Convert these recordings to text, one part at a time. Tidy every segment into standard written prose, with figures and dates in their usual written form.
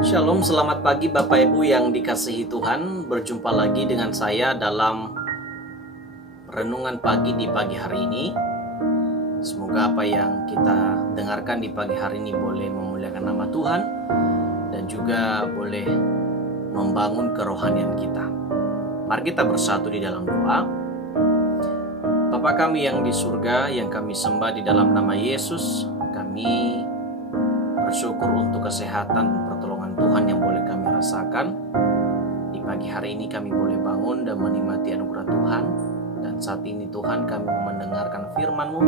Shalom, selamat pagi Bapak Ibu yang dikasihi Tuhan. Berjumpa lagi dengan saya dalam renungan pagi di pagi hari ini. Semoga apa yang kita dengarkan di pagi hari ini boleh memuliakan nama Tuhan dan juga boleh membangun kerohanian kita. Mari kita bersatu di dalam doa. Bapa kami yang di surga, yang kami sembah di dalam nama Yesus, kami bersyukur untuk kesehatan dan pertolongan Tuhan yang boleh kami rasakan. Di pagi hari ini kami boleh bangun dan menikmati anugerah Tuhan. Dan saat ini Tuhan, kami mendengarkan firman-Mu.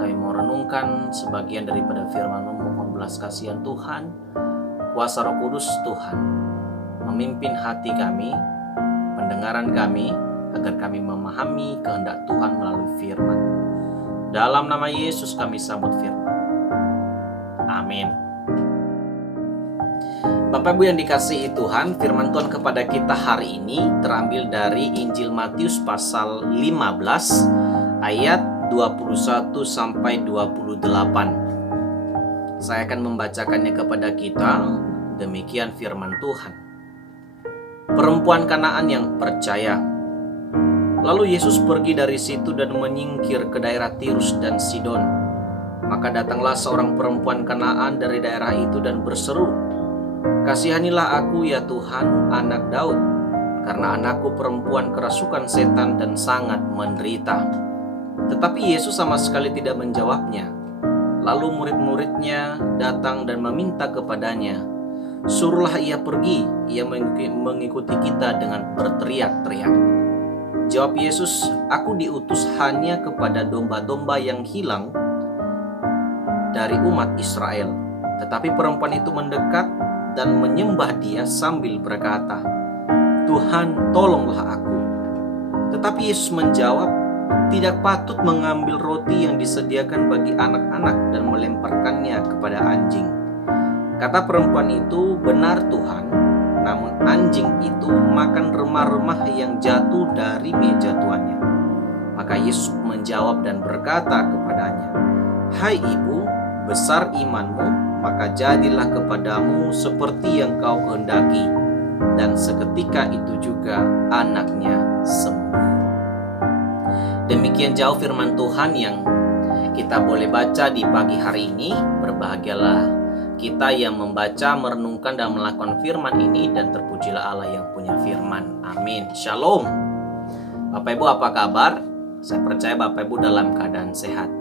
Kami mau renungkan sebagian daripada firman-Mu. Mohon belas kasihan Tuhan, kuasa Roh Kudus Tuhan memimpin hati kami, pendengaran kami, agar kami memahami kehendak Tuhan melalui firman. Dalam nama Yesus kami sambut firman. Amin. Bapak Ibu yang dikasihi Tuhan, firman Tuhan kepada kita hari ini terambil dari Injil Matius pasal 15 ayat 21 sampai 28. Saya akan membacakannya kepada kita. Demikian firman Tuhan. Perempuan Kanaan yang percaya. Lalu Yesus pergi dari situ dan menyingkir ke daerah Tirus dan Sidon. Maka datanglah seorang perempuan Kanaan dari daerah itu dan berseru, "Kasihanilah aku ya Tuhan, anak Daud, karena anakku perempuan kerasukan setan dan sangat menderita." Tetapi Yesus sama sekali tidak menjawabnya. Lalu murid-muridnya datang dan meminta kepadanya, "Suruhlah ia pergi, ia mengikuti kita," dengan berteriak-teriak. Jawab Yesus, "Aku diutus hanya kepada domba-domba yang hilang dari umat Israel." Tetapi perempuan itu mendekat dan menyembah dia sambil berkata, "Tuhan, tolonglah aku." Tetapi Yesus menjawab, "Tidak patut mengambil roti yang disediakan bagi anak-anak dan melemparkannya kepada anjing." Kata perempuan itu, "Benar Tuhan, namun anjing itu makan remah-remah yang jatuh dari meja tuannya." Maka Yesus menjawab dan berkata kepadanya, "Hai ibu, besar imanmu, maka jadilah kepadamu seperti yang kau kehendaki." Dan seketika itu juga anaknya sembuh. Demikian jauh firman Tuhan yang kita boleh baca di pagi hari ini. Berbahagialah kita yang membaca, merenungkan, dan melakukan firman ini, dan terpujilah Allah yang punya firman. Amin. Shalom. Bapak Ibu, apa kabar? Saya percaya Bapak Ibu dalam keadaan sehat.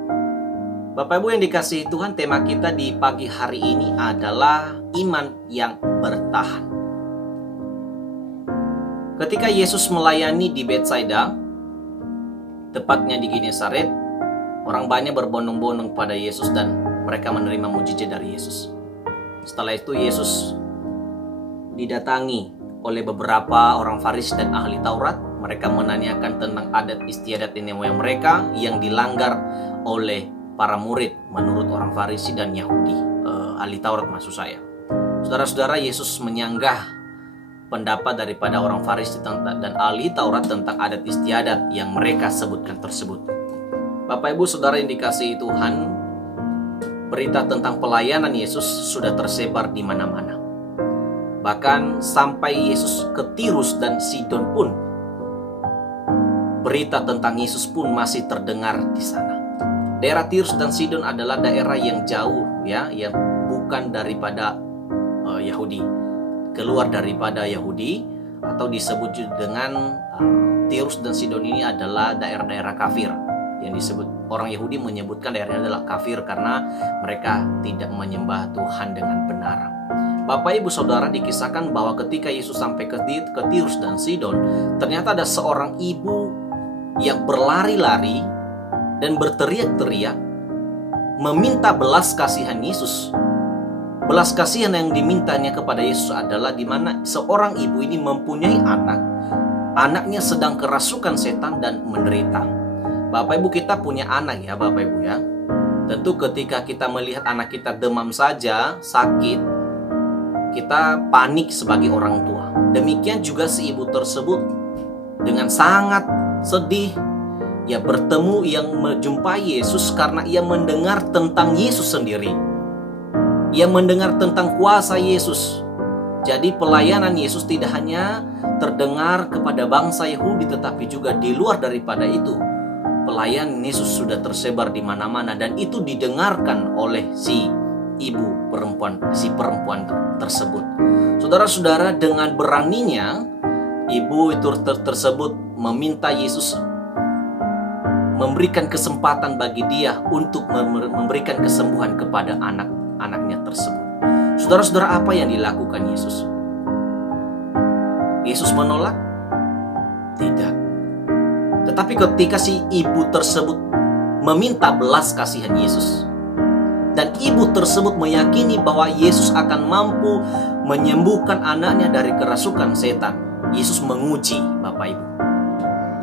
Bapak Ibu yang dikasihi Tuhan, tema kita di pagi hari ini adalah iman yang bertahan. Ketika Yesus melayani di Betsaida, tepatnya di Genesaret, orang banyak berbondong-bondong pada Yesus dan mereka menerima mujizat dari Yesus. Setelah itu Yesus didatangi oleh beberapa orang Farisi dan ahli Taurat. Mereka menanyakan tentang adat istiadat nenek moyang mereka yang dilanggar oleh para murid menurut orang Farisi dan Yahudi, ahli Taurat maksud saya. Saudara-saudara, Yesus menyanggah pendapat daripada orang Farisi dan ahli Taurat tentang adat istiadat yang mereka sebutkan tersebut. Bapak Ibu Saudara yang dikasihi Tuhan, berita tentang pelayanan Yesus sudah tersebar di mana-mana. Bahkan sampai Yesus ke Tirus dan Sidon pun, berita tentang Yesus pun masih terdengar di sana. Daerah Tirus dan Sidon adalah daerah yang jauh, ya, yang bukan daripada Yahudi, keluar daripada Yahudi, atau disebut dengan Tirus dan Sidon ini adalah daerah-daerah kafir. Yang disebut orang Yahudi menyebutkan daerahnya adalah kafir karena mereka tidak menyembah Tuhan dengan benar. Bapak Ibu Saudara, dikisahkan bahwa ketika Yesus sampai ke Tirus dan Sidon, ternyata ada seorang ibu yang berlari-lari dan berteriak-teriak meminta belas kasihan Yesus. Belas kasihan yang dimintanya kepada Yesus adalah di mana seorang ibu ini mempunyai anaknya sedang kerasukan setan dan menderita. Bapak Ibu, kita punya anak ya Bapak Ibu ya. Tentu ketika kita melihat anak kita demam saja, sakit, kita panik sebagai orang tua. Demikian juga si ibu tersebut dengan sangat sedih, ia bertemu yang menjumpai Yesus karena ia mendengar tentang Yesus sendiri. Ia mendengar tentang kuasa Yesus. Jadi pelayanan Yesus tidak hanya terdengar kepada bangsa Yahudi, tetapi juga di luar daripada itu. Pelayanan Yesus sudah tersebar di mana-mana, dan itu didengarkan oleh si perempuan tersebut. Saudara-saudara, dengan beraninya ibu itu tersebut meminta Yesus memberikan kesempatan bagi dia untuk memberikan kesembuhan kepada anak-anaknya tersebut. Saudara-saudara, apa yang dilakukan Yesus? Yesus menolak? Tidak. Tetapi ketika si ibu tersebut meminta belas kasihan Yesus, dan ibu tersebut meyakini bahwa Yesus akan mampu menyembuhkan anaknya dari kerasukan setan, Yesus menguji Bapak Ibu.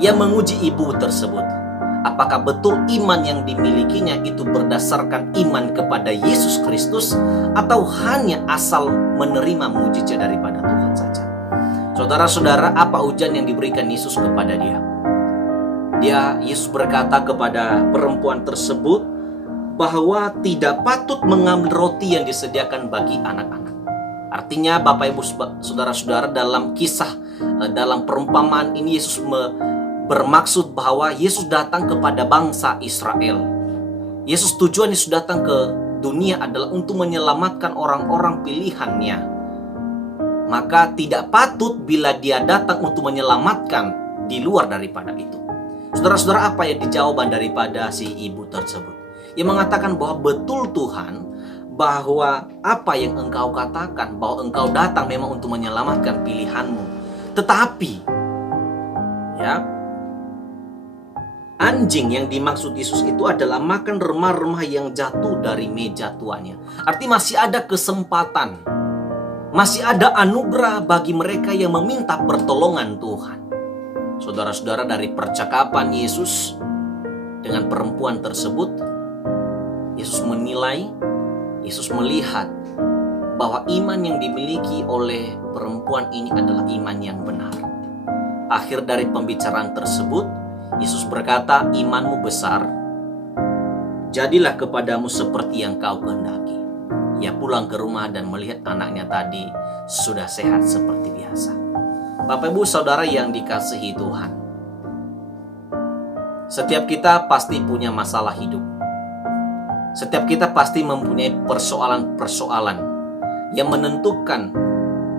Ia menguji ibu tersebut. Apakah betul iman yang dimilikinya itu berdasarkan iman kepada Yesus Kristus, atau hanya asal menerima mujizat daripada Tuhan saja? Saudara-saudara, apa ujian yang diberikan Yesus kepada dia? Yesus berkata kepada perempuan tersebut bahwa tidak patut mengambil roti yang disediakan bagi anak-anak. Artinya Bapak Ibu Saudara-saudara, dalam kisah, dalam perumpamaan ini Yesus bermaksud bahwa Yesus datang kepada bangsa Israel. Yesus tujuan Yesus datang ke dunia adalah untuk menyelamatkan orang-orang pilihannya. Maka tidak patut bila dia datang untuk menyelamatkan di luar daripada itu. Saudara-saudara, apa yang dijawaban daripada si ibu tersebut? Ia mengatakan bahwa betul Tuhan, bahwa apa yang engkau katakan, bahwa engkau datang memang untuk menyelamatkan pilihanmu. Tetapi anjing yang dimaksud Yesus itu adalah makan remah-remah yang jatuh dari meja tuannya. Artinya masih ada kesempatan, masih ada anugerah bagi mereka yang meminta pertolongan Tuhan. Saudara-saudara, dari percakapan Yesus dengan perempuan tersebut, Yesus menilai, Yesus melihat bahwa iman yang dimiliki oleh perempuan ini adalah iman yang benar. Akhir dari pembicaraan tersebut, Yesus berkata, imanmu besar, jadilah kepadamu seperti yang kau kehendaki. Ia pulang ke rumah dan melihat anaknya tadi sudah sehat seperti biasa. Bapak Ibu Saudara yang dikasihi Tuhan, setiap kita pasti punya masalah hidup. Setiap kita pasti mempunyai persoalan-persoalan yang menentukan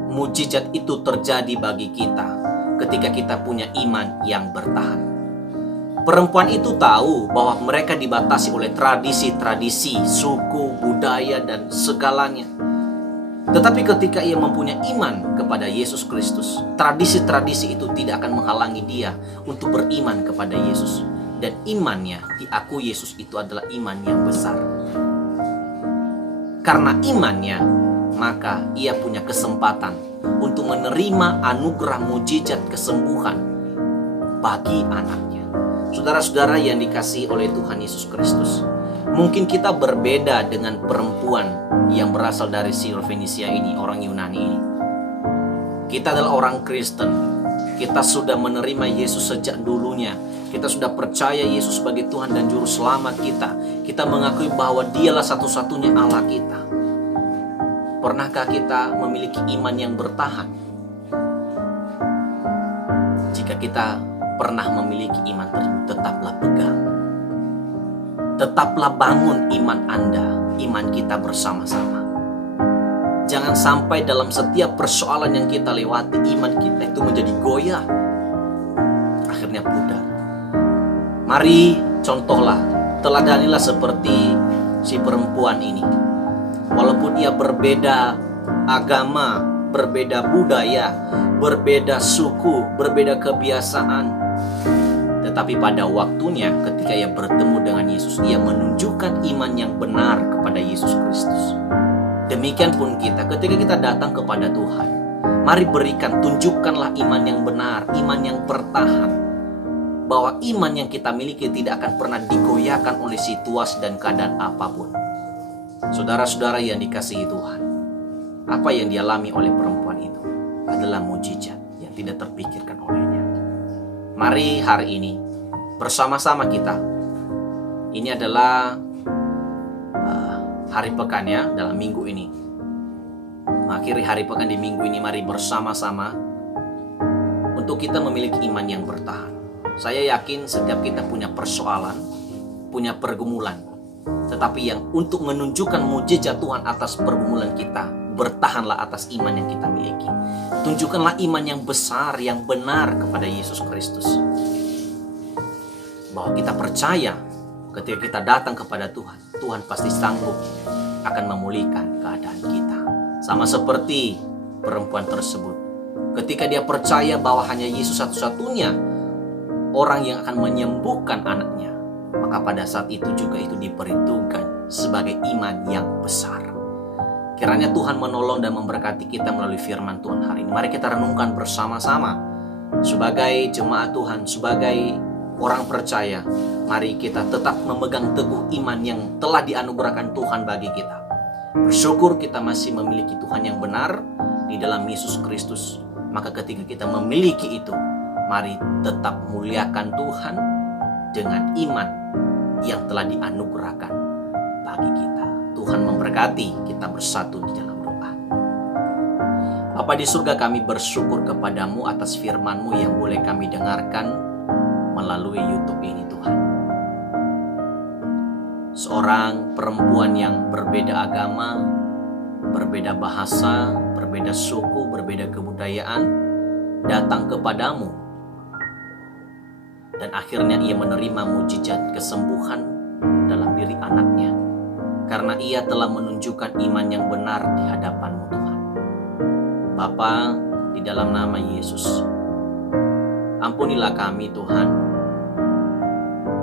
mujizat itu terjadi bagi kita ketika kita punya iman yang bertahan. Perempuan itu tahu bahwa mereka dibatasi oleh tradisi-tradisi, suku, budaya, dan segalanya. Tetapi ketika ia mempunyai iman kepada Yesus Kristus, tradisi-tradisi itu tidak akan menghalangi dia untuk beriman kepada Yesus. Dan imannya diakui Yesus itu adalah iman yang besar. Karena imannya, maka ia punya kesempatan untuk menerima anugerah mujizat kesembuhan bagi anaknya. Saudara-saudara yang dikasihi oleh Tuhan Yesus Kristus, mungkin kita berbeda dengan perempuan yang berasal dari Sirofenisia ini, orang Yunani ini. Kita adalah orang Kristen. Kita sudah menerima Yesus sejak dulunya. Kita sudah percaya Yesus sebagai Tuhan dan Juru Selamat kita. Kita mengakui bahwa Dialah satu-satunya Allah kita. Pernahkah kita memiliki iman yang bertahan? Jika kita pernah memiliki iman tersebut, tetaplah pegang. Tetaplah bangun iman Anda, iman kita bersama-sama. Jangan sampai dalam setiap persoalan yang kita lewati, iman kita itu menjadi goyah, akhirnya pudar. Mari contohlah, teladanilah seperti si perempuan ini. Walaupun ia berbeda agama, berbeda budaya, berbeda suku, berbeda kebiasaan, tetapi pada waktunya ketika ia bertemu dengan Yesus, ia menunjukkan iman yang benar kepada Yesus Kristus. Demikian pun kita, ketika kita datang kepada Tuhan, mari tunjukkanlah iman yang benar, iman yang bertahan. Bahwa iman yang kita miliki tidak akan pernah digoyahkan oleh situasi dan keadaan apapun. Saudara-saudara yang dikasihi Tuhan, apa yang dialami oleh perempuan itu adalah mujizat yang tidak terpikirkan olehnya. Mari hari ini bersama-sama kita, ini adalah hari pekan ya, dalam minggu ini. mengakhiri hari pekan di minggu ini, mari bersama-sama untuk kita memiliki iman yang bertahan. Saya yakin setiap kita punya persoalan, punya pergumulan, tetapi yang untuk menunjukkan mujizat Tuhan atas pergumulan kita, bertahanlah atas iman yang kita miliki. Tunjukkanlah iman yang besar, yang benar kepada Yesus Kristus. Bahwa kita percaya ketika kita datang kepada Tuhan, Tuhan pasti sanggup akan memulihkan keadaan kita. Sama seperti perempuan tersebut. Ketika dia percaya bahwa hanya Yesus satu-satunya orang yang akan menyembuhkan anaknya, maka pada saat itu juga itu diperhitungkan sebagai iman yang besar. Kiranya Tuhan menolong dan memberkati kita melalui firman Tuhan hari ini. Mari kita renungkan bersama-sama. Sebagai jemaat Tuhan, sebagai orang percaya, mari kita tetap memegang teguh iman yang telah dianugerahkan Tuhan bagi kita. Bersyukur kita masih memiliki Tuhan yang benar di dalam Yesus Kristus. Maka ketika kita memiliki itu, mari tetap muliakan Tuhan dengan iman yang telah dianugerahkan bagi kita. Tuhan memberkati, kita bersatu di dalam doa. Bapa di surga, kami bersyukur kepadamu atas firman-Mu yang boleh kami dengarkan melalui YouTube ini, Tuhan. Seorang perempuan yang berbeda agama, berbeda bahasa, berbeda suku, berbeda kebudayaan, datang kepadamu. Dan akhirnya ia menerima mujizat kesembuhan dalam diri anaknya. Karena ia telah menunjukkan iman yang benar di hadapan-Mu, Tuhan. Bapa, di dalam nama Yesus, ampunilah kami, Tuhan.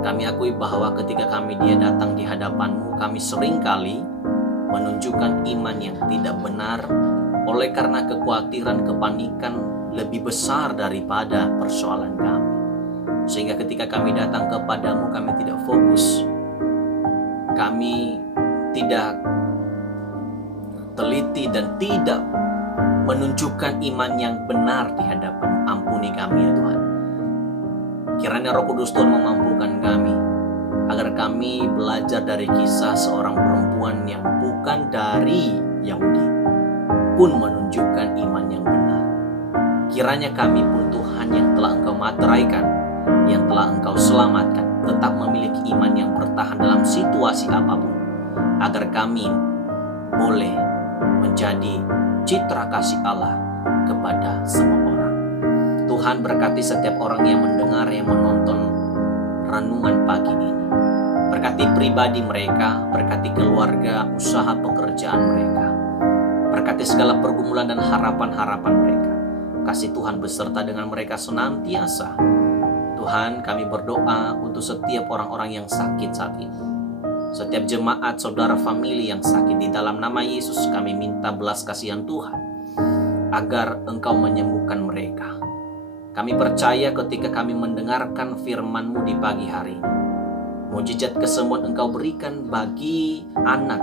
Kami akui bahwa ketika dia datang di hadapan-Mu, kami seringkali menunjukkan iman yang tidak benar oleh karena kekhawatiran, kepanikan lebih besar daripada persoalan kami. Sehingga ketika kami datang kepadamu, kami tidak fokus. Kami tidak teliti dan tidak menunjukkan iman yang benar di hadapan. Ampuni kami ya Tuhan. Kiranya Roh Kudus Tuhan memampukan kami agar kami belajar dari kisah seorang perempuan yang bukan dari Yahudi pun menunjukkan iman yang benar. Kiranya kami pun Tuhan yang telah Engkau materaikan, yang telah Engkau selamatkan, tetap memiliki iman yang bertahan dalam situasi apapun, agar kami boleh menjadi citra kasih Allah kepada semua orang. Tuhan berkati setiap orang yang mendengar, yang menonton renungan pagi ini. Berkati pribadi mereka, berkati keluarga, usaha pekerjaan mereka. Berkati segala pergumulan dan harapan-harapan mereka. Kasih Tuhan beserta dengan mereka senantiasa. Tuhan, kami berdoa untuk setiap orang-orang yang sakit saat ini. Setiap jemaat, saudara, famili yang sakit, di dalam nama Yesus kami minta belas kasihan Tuhan agar Engkau menyembuhkan mereka. Kami percaya ketika kami mendengarkan firman-Mu di pagi hari ini, mujizat kesembuhan Engkau berikan bagi anak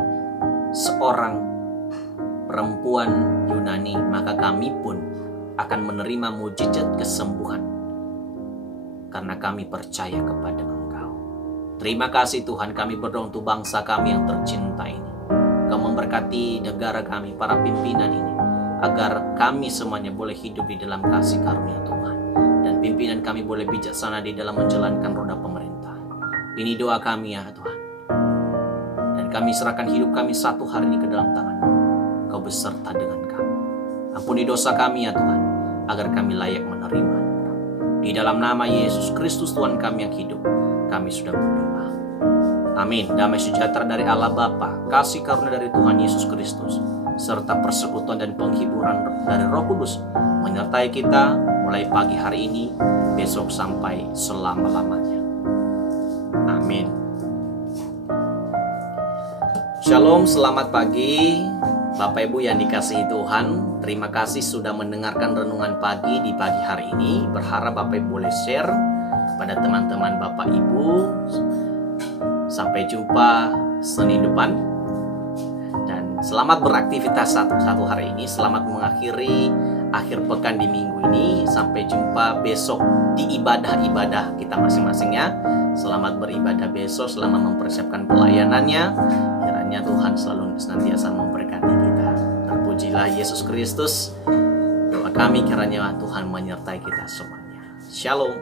seorang perempuan Yunani, maka kami pun akan menerima mujizat kesembuhan karena kami percaya kepada Engkau. Terima kasih Tuhan, kami berdoa untuk bangsa kami yang tercinta ini. Engkau memberkati negara kami, para pimpinan ini, agar kami semuanya boleh hidup di dalam kasih karunia Tuhan. Dan pimpinan kami boleh bijaksana di dalam menjalankan roda pemerintahan. Ini doa kami ya Tuhan. Dan kami serahkan hidup kami satu hari ini ke dalam tangan-Mu. Engkau beserta dengan kami. Ampuni dosa kami ya Tuhan, agar kami layak menerima. Di dalam nama Yesus Kristus Tuhan kami yang hidup, kami sudah berdoa. Amin. Damai sejahtera dari Allah Bapa, kasih karunia dari Tuhan Yesus Kristus, serta persekutuan dan penghiburan dari Roh Kudus menyertai kita mulai pagi hari ini, besok sampai selama-lamanya. Amin. Shalom, selamat pagi Bapak Ibu yang dikasihi Tuhan. Terima kasih sudah mendengarkan renungan pagi di pagi hari ini. Berharap Bapak Ibu boleh share kepada teman-teman Bapak Ibu. Sampai jumpa Senin depan. Dan selamat beraktivitas satu hari ini. Selamat mengakhiri akhir pekan di minggu ini. Sampai jumpa besok di ibadah-ibadah kita masing-masing ya. Selamat beribadah besok, selamat mempersiapkan pelayanannya. Kiranya Tuhan selalu senantiasa memberkati kita. Terpuji Terpujilah Yesus Kristus. Doa kami kiranya Tuhan menyertai kita semuanya. Shalom.